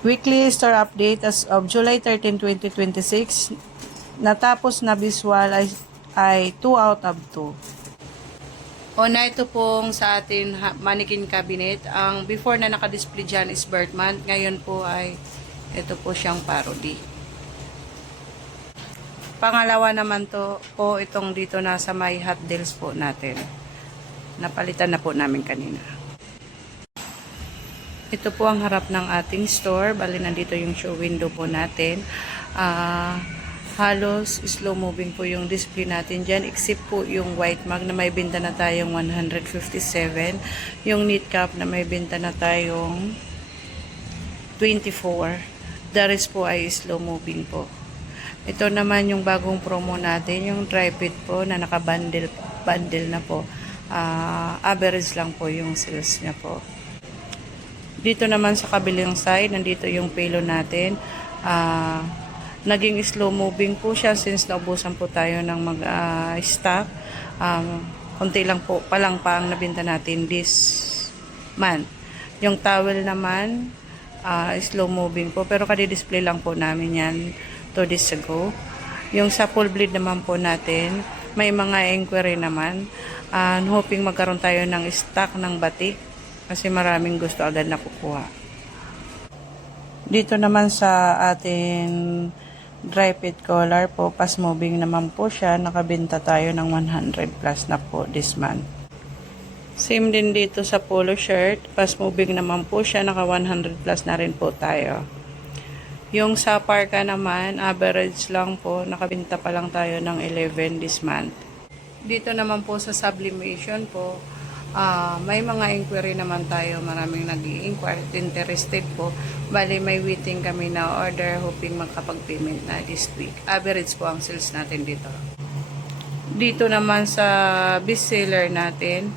Weekly store update as of July 13, 2026. Natapos na visual ay 2 out of 2. O na ito pong sa atin mannequin cabinet. Ang before na nakadisplay dyan is birth month. Ngayon po ay ito po siyang parody. Pangalawa naman to po itong dito na sa may hot deals po natin. Napalitan na po namin kanina. Ito po ang harap ng ating store. Bali, nandito yung show window po natin. Halos slow moving po yung display natin dyan. Except po yung white mug na may binta na tayong 157. Yung knit cap na may binta na tayong 24. The rest po ay slow moving po. Ito naman yung bagong promo natin. Yung dry fit po na nakabundle na po. Average lang po yung sales niya po. Dito naman sa kabilang side, nandito yung payload natin. Naging slow moving po siya since naubusan po tayo ng mag-stock. Konti lang po, palang pa ang nabinta natin this month. Yung towel naman, slow moving po. Pero kadi-display lang po namin yan 2 days ago. Yung sa full bleed naman po natin, may mga inquiry naman. Hoping magkaroon tayo ng stock ng batik. Kasi maraming gusto agad na kukuha. Dito naman sa ating dry fit collar po, fast moving naman po siya. Nakabenta tayo ng 100 plus na po this month. Same din dito sa polo shirt. Fast moving naman po siya. Naka 100 plus na rin po tayo. Yung sa parka naman, average lang po. Nakabenta pa lang tayo ng 11 this month. Dito naman po sa sublimation po, may mga inquiry naman tayo, maraming nag-i-inquire, interested po. Bali, may waiting kami na order, hoping makapag-payment na this week. Average po ang sales natin dito. Dito naman sa bestseller natin,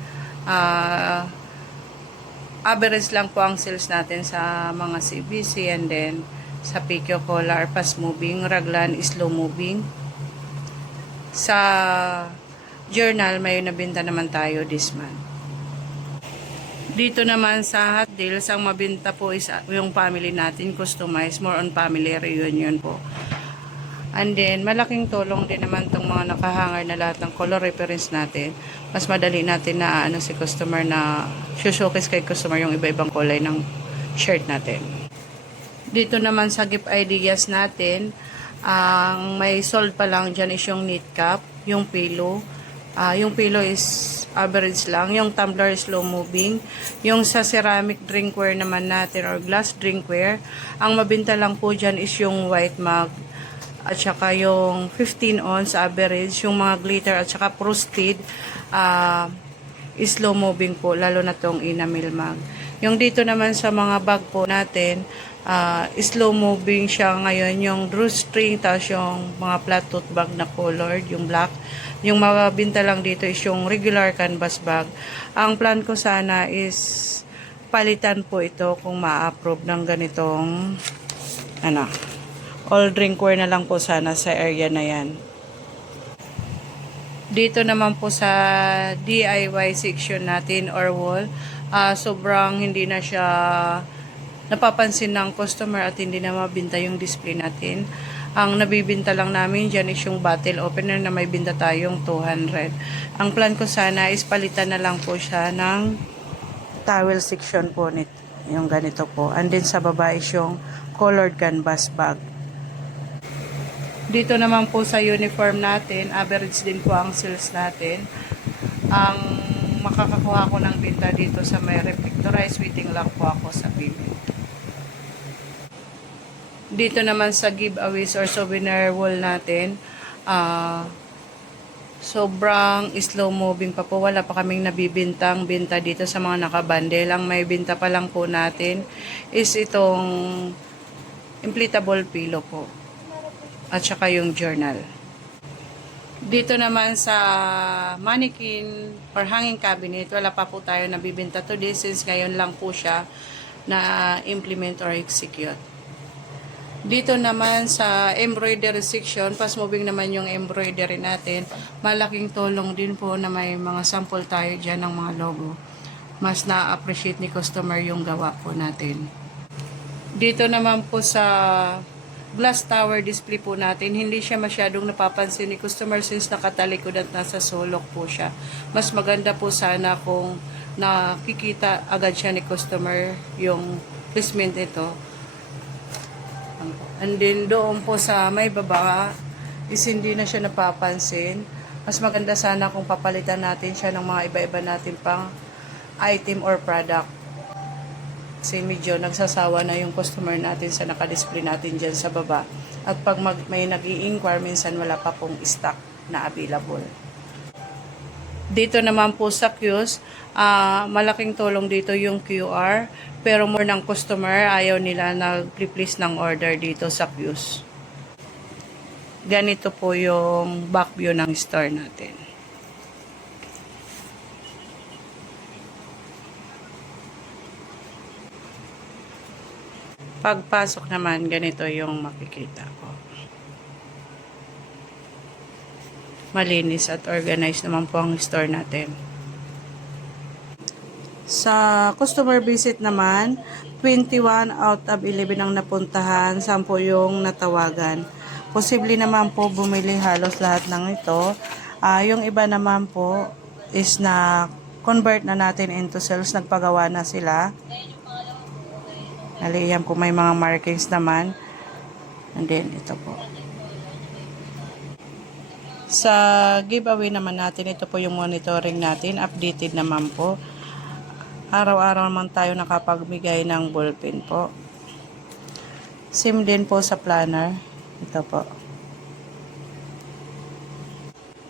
average lang po ang sales natin sa mga CBC, and then sa Pico Collar, fast moving, Raglan, slow moving. Sa journal, may nabinta naman tayo this month. Dito naman sa hot deals, ang mabinta po is yung family natin, customized, more on family reunion po. And then, malaking tulong din naman itong mga nakahanger na lahat ng color reference natin. Mas madali natin na si customer na showcase kay customer yung iba-ibang kulay ng shirt natin. Dito naman sa gift ideas natin, ang may sold pa lang dyan is yung knit cap, yung pillow. Yung pillow is average lang. Yung tumbler is slow moving. Yung sa ceramic drinkware naman natin or glass drinkware, ang mabinta lang po dyan is yung white mug at saka yung 15 ounce average. Yung mga glitter at saka frosted is slow moving po, lalo na tong enamel mug. Yung dito naman sa mga bag po natin, slow moving siya ngayon, yung drawstring, tapos yung mga flat tote bag na colored, yung black. Yung mababinta lang dito is yung regular canvas bag. Ang plan ko sana is palitan po ito kung ma-approve ng ganitong all drinkware na lang po sana sa area na yan. Dito naman po sa DIY section natin or wall, sobrang hindi na siya napapansin ng customer at hindi na mabinta yung display natin. Ang nabibinta lang namin dyan is yung bottle opener na may binta tayong 200. Ang plan ko sana is palitan na lang po siya ng towel section po nito. Yung ganito po. And then sa baba is yung colored canvas bag. Dito naman po sa uniform natin, average din po ang sales natin. Ang makakakuha ko ng binta dito sa may reflectorized, waiting lang po ako sa payment. Dito naman sa giveaways or souvenir wall natin, sobrang slow moving pa po. Wala pa kaming nabibintang binta dito sa mga nakabundle. Ang may binta pa lang po natin is itong inflatable pillow po. At saka yung journal. Dito naman sa mannequin or hanging cabinet, wala pa po tayo nabibinta today since ngayon lang po siya na implement or execute. Dito naman sa embroidery section, fast moving naman yung embroidery natin. Malaking tulong din po na may mga sample tayo dyan ng mga logo. Mas na-appreciate ni customer yung gawa po natin. Dito naman po sa glass tower display po natin, hindi siya masyadong napapansin ni customer since nakatalikod at nasa sulok po siya. Mas maganda po sana kung nakikita agad siya ni customer yung placement nito. And then doon po sa may baba is hindi na siya napapansin. Mas maganda sana kung papalitan natin siya ng mga iba-iba natin pang item or product. Kasi medyo nagsasawa na yung customer natin sa nakadisplay natin dyan sa baba. At pag may nag-i-inquire, minsan wala pa pong stock na available. Dito naman po sa queues, malaking tulong dito yung QR. Pero more ng customer, ayaw nila nag-place ng order dito sa queues. Ganito po yung back view ng store natin. Pagpasok naman, ganito yung makikita ko. Malinis at organized naman po ang store natin. Sa customer visit naman, 21 out of 11 ang napuntahan, 10 yung natawagan. Posible naman po bumili halos lahat ng ito. Yung iba naman po is na convert na natin into sales, nagpagawa na sila. Yan po, may mga markings naman. And then, ito po. Sa giveaway naman natin, ito po yung monitoring natin. Updated naman po. Araw-araw naman tayo nakapagbigay ng ballpen po. Same din po sa planner. Ito po.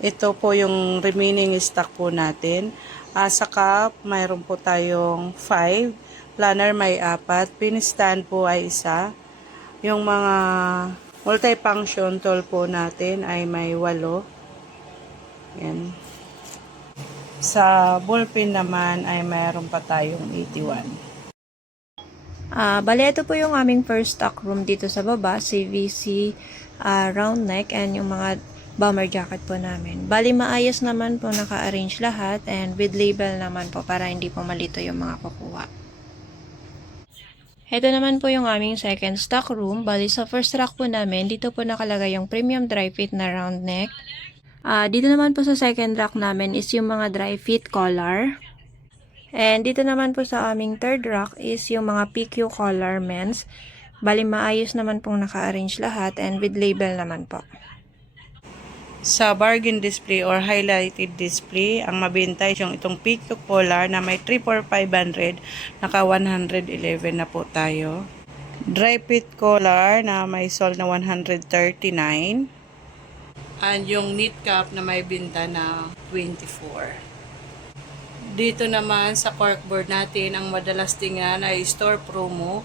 Ito po yung remaining stock po natin. Sa cup, mayroon po tayong 5. Planner may 4, pin stand po ay 1. Yung mga multifunction tool po natin ay may 8. Yan. Sa ballpen naman ay mayroon pa tayong 81. Bale, ito po yung aming first stock room dito sa baba, CVC round neck and yung mga bomber jacket po namin. Bali, maayos naman po naka-arrange lahat and with label naman po para hindi po malito yung mga kukuha. Ito naman po yung aming second stock room. Bali, sa first rack po namin, dito po nakalagay yung premium dry fit na round neck. Dito naman po sa second rack namin is yung mga dry fit collar. And dito naman po sa aming third rack is yung mga PQ collar men's. Bali, maayos naman pong naka-arrange lahat and with label naman po. Sa bargain display or highlighted display, ang mabenta yung itong PQ collar na may 3,4,500, naka 111 na po tayo. Dry fit collar na may sold na 139. And yung knit cap na may binta na 24. Dito naman sa corkboard natin, ang madalas tingnan ay store promo,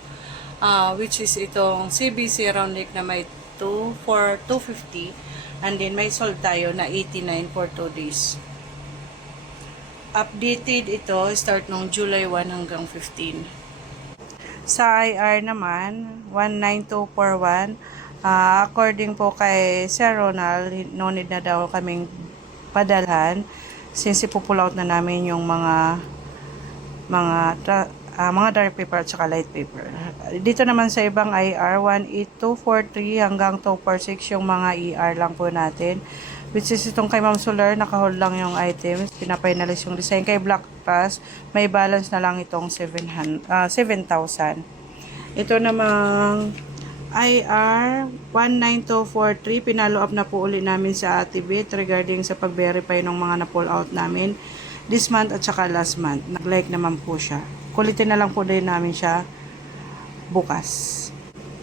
which is itong CBC round neck na may 2 for 250. And then may sold tayo na 89 for 2 days. Updated ito, start nung July 1 hanggang 15. Sa IR naman, 19241. According po kay Sir Ronald, no need na daw kaming padalhan since ipupull out na namin yung mga dark paper at saka light paper. Dito naman sa ibang IR, 18243 hanggang 246 yung mga ER lang po natin. Which is itong kay Ma'am Solar, nakahold lang yung items. Pinapinalis yung design. Kay Black Pass, may balance na lang itong 7,000. Ito namang IR 19243, pinalo up na po uli namin sa Ate Bit regarding sa pag-verify ng mga na-pull out namin this month at saka last month. Nag-like naman po siya. Kulitin na lang po din namin siya bukas.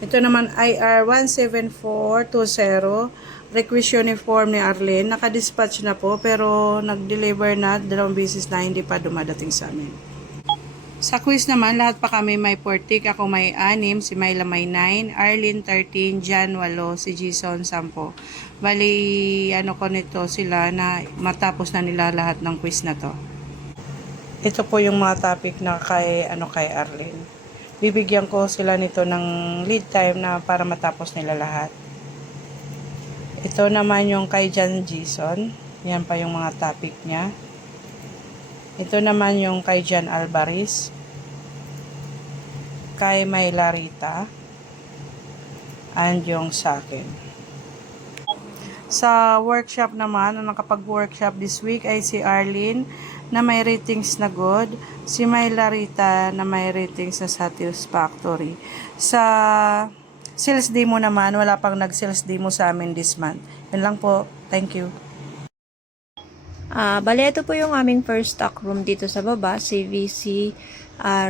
Ito naman IR 17420, request uniform ni Arlene. Naka-dispatch na po pero nag-deliver na 2 beses na hindi pa dumadating sa amin. Sa quiz naman, lahat pa kami may 40. Ako may 6, si Myla may 9, Arlene 13, Jan 8, si Jason 10. Bali, ko nito sila na matapos na nila lahat ng quiz na to. Ito po yung mga topic na kay Arlene. Bibigyan ko sila nito ng lead time na para matapos nila lahat. Ito naman yung kay Jan Jason. Yan pa yung mga topic niya. Ito naman yung kay Jan Alvarez. kay May Larita, and yung sa akin. Sa workshop naman, ang nakapag-workshop this week ay si Arlene na may ratings na good, si May Larita na may ratings na satisfactory. Sa sales demo naman, wala pang nag-sales demo sa amin this month. Yun lang po. Thank you. Bale, ito po yung aming first stock room dito sa baba, CVC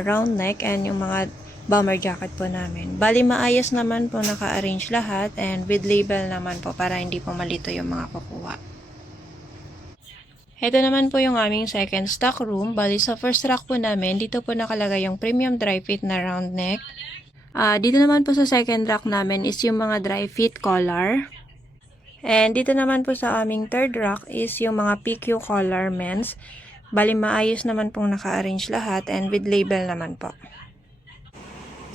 round neck and yung mga bomber jacket po namin. Bali, maayos naman po naka-arrange lahat and with label naman po para hindi po malito yung mga kukuha. Ito naman po yung aming second stock room. Bali, sa first rack po namin, dito po nakalagay yung premium dry fit na round neck. Dito naman po sa second rack namin is yung mga dry fit collar. And dito naman po sa aming third rack is yung mga PQ collar men's. Bali, maayos naman pong naka-arrange lahat and with label naman po.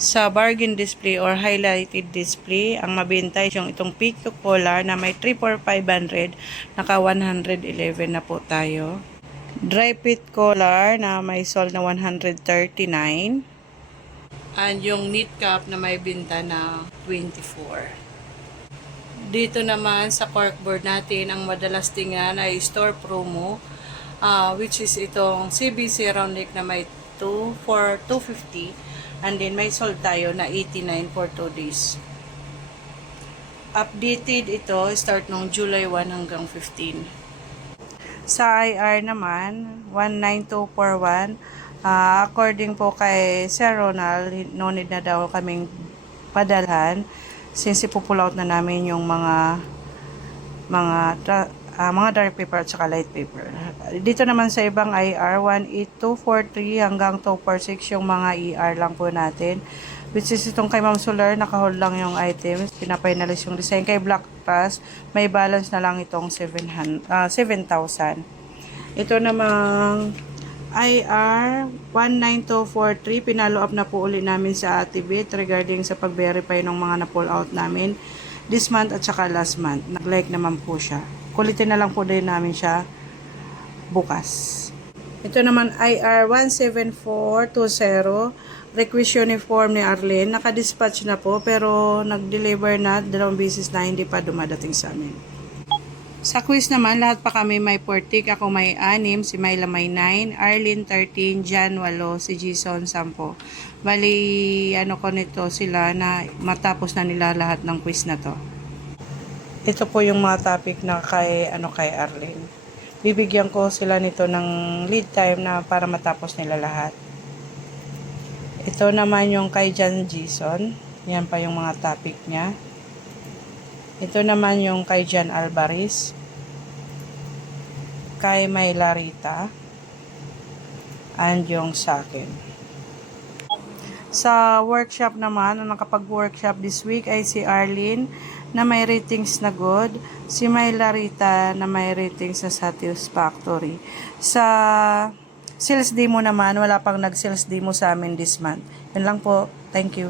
Sa bargain display or highlighted display, ang mabenta yung itong PQ collar na may 3,4,500, naka 111 na po tayo. Dry fit collar na may sold na 139. And yung knit cap na may binta na 24. Dito naman sa corkboard natin, ang madalas tingnan ay store promo, which is itong CBC round neck na may 2 for 250. And then may sold tayo na 89 for 2 days. Updated ito, start nung July 1 hanggang 15. Sa IR naman, 19241. According po kay Sir Ronald, no need na daw kaming padalhan since ipupull out na namin yung mga dark paper at saka light paper. Dito naman sa ibang IR, 18243 hanggang 246 yung mga ER lang po natin. Which is itong kay Ma'am Solar, nakahold lang yung items. Pinapinalis yung design. Kay Black Pass, may balance na lang itong 7,000. Ito namang IR 19243, pinalo up na po uli namin sa Ate Bit regarding sa pag-verify ng mga na-pull out namin this month at saka last month. Nag-like naman po siya. Kulitin na lang po din namin siya bukas. Ito naman IR 17420, request uniform ni Arlene. Naka-dispatch na po pero nag-deliver na 2 beses na hindi pa dumadating sa amin. Sa quiz naman, lahat pa kami may 40. Ako may 6, si Myla may 9, Arlene 13, Jan 8, si Jason 10. Bali, ano ko nito sila na matapos na nila lahat ng quiz na to. Ito po yung mga topic na kay Arlene. Bibigyan ko sila nito ng lead time na para matapos nila lahat. Ito naman yung kay Jan Jason. Yan pa yung mga topic niya. Ito naman yung kay Jan Alvarez, kay May Larita, and yung sa akin. Sa workshop naman, ang nakapag-workshop this week ay si Arlene na may ratings na good, si May Larita na may ratings na satisfactory. Sa sales demo naman, wala pang nag-sales demo sa amin this month. Yun lang po. Thank you.